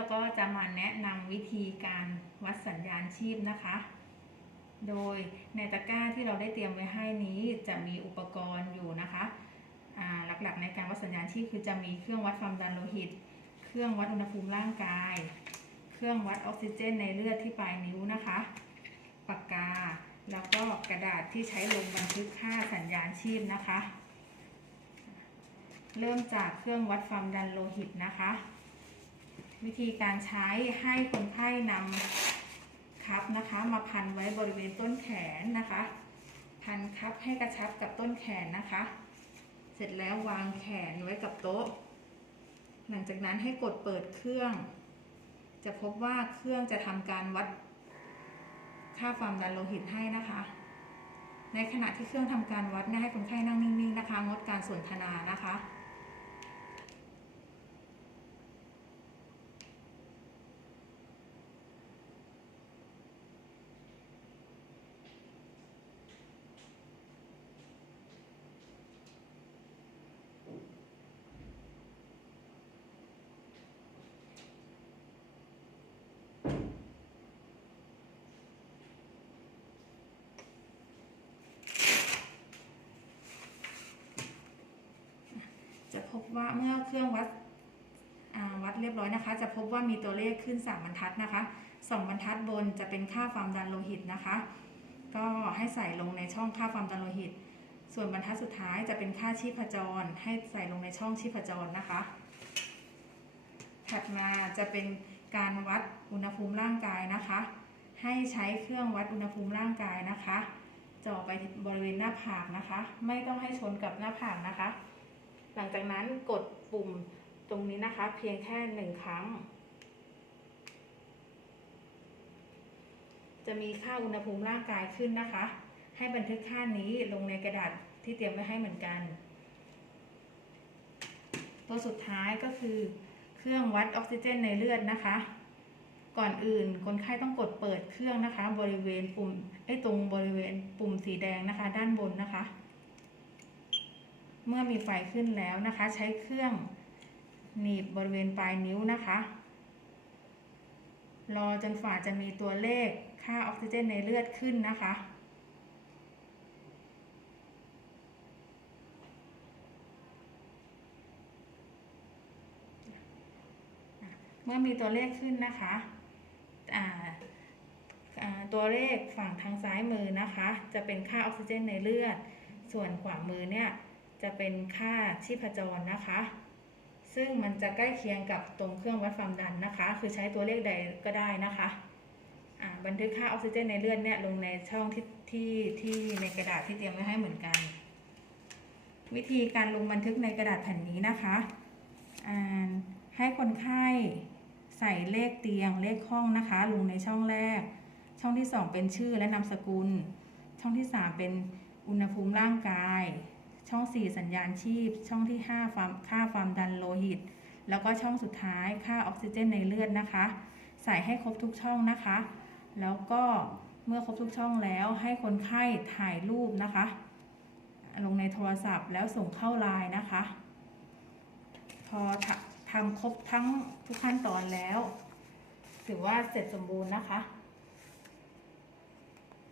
เราก็จะมาแนะนำวิธีการวัดสัญญาณชีพนะคะ โดยในตะกร้าที่เราได้เตรียมไว้ให้นี้จะมีอุปกรณ์อยู่นะคะหลักๆในการวัดสัญญาณชีพคือจะมีเครื่องวัดความดันโลหิต เครื่องวัดอุณหภูมิร่างกาย เครื่องวัดออกซิเจนในเลือดที่ปลายนิ้วนะคะ ปากกา แล้วก็กระดาษที่ใช้ลงบันทึกค่าสัญญาณชีพนะคะ เริ่มจากเครื่องวัดความดันโลหิตนะคะ วิธีการใช้ให้คนไข้นำคับนะคะ มาพันไว้บริเวณต้นแขนนะคะ พันคับให้กระชับกับต้นแขนนะคะ เสร็จแล้ววางแขนไว้กับโต๊ะ หลังจากนั้นให้กดเปิดเครื่อง จะพบว่าเครื่องจะทำการวัด ค่าความดันโลหิตให้นะคะ ในขณะที่เครื่องทำการวัดให้คนไข้นั่งนิ่งๆนะคะ งดการสนทนานะคะ จะพบว่าเมื่อเครื่องวัดวัดเรียบร้อยนะคะ จะพบว่ามีตัวเลขขึ้น 3 บรรทัดนะคะสองบรรทัดบนจะเป็นค่าความดันโลหิตนะคะ ก็ให้ใส่ลงในช่องค่าความดันโลหิต ส่วนบรรทัดสุดท้ายจะเป็นค่าชีพจร ให้ใส่ลงในช่องชีพจรนะคะ ถัดมาจะเป็นการวัดอุณหภูมิร่างกายนะคะ ให้ใช้เครื่องวัดอุณหภูมิร่างกายนะคะจ่อไปบริเวณหน้าผากนะคะ ไม่ต้องให้ชนกับหน้าผากนะคะ หลังจากนั้นกดปุ่มตรงนี้นะคะ เพียงแค่หนึ่งครั้ง จะมีค่าอุณหภูมิร่างกายขึ้นนะคะ ให้บันทึกค่านี้ลงในกระดาษที่เตรียมไว้ให้เหมือนกัน ตัวสุดท้ายก็คือ เครื่องวัดออกซิเจนในเลือดนะคะ ก่อนอื่นคนไข้ต้องกดเปิดเครื่องนะคะ บริเวณปุ่มไอ้ตรงบริเวณปุ่มสีแดงนะคะ ด้านบนนะคะ เมื่อมีไฟขึ้นแล้วนะคะ ใช้เครื่องหนีบบริเวณปลายนิ้วนะคะ รอจนฝ่าจะมีตัวเลขค่าออกซิเจนในเลือดขึ้นนะคะ เมื่อมีตัวเลขขึ้นนะคะตัวเลขฝั่งทางซ้ายมือนะคะ จะเป็นค่าออกซิเจนในเลือด ส่วนขวามือเนี่ย จะเป็นค่าชีพจรนะคะ ซึ่งมันจะใกล้เคียงกับตรงเครื่องวัดความดันนะคะ คือใช้ตัวเลขใดก็ได้นะคะบันทึกค่าออกซิเจนในเลือดเนี่ยลงในช่องที่ที่ที่ในกระดาษที่เตรียมไว้ให้เหมือนกัน วิธีการลงบันทึกในกระดาษแผ่นนี้นะคะให้คนไข้ใส่เลขเตียงเลขห้องนะคะ ลงในช่องแรก ช่องที่ 2 เป็นชื่อและนามสกุล ช่องที่ 3 เป็นอุณหภูมิร่างกาย ช่อง 4 สัญญาณชีพ ช่องที่ 5 ความค่าความดันโลหิต แล้วก็ช่องสุดท้ายค่าออกซิเจนในเลือดนะคะ ใส่ให้ครบทุกช่องนะคะ แล้วก็เมื่อครบทุกช่องแล้วให้คนไข้ถ่ายรูปนะคะ ลงในโทรศัพท์แล้วส่งเข้าไลน์นะคะ พอทำทำครบทั้งทุกขั้นตอนแล้ว ถือว่าเสร็จสมบูรณ์นะคะ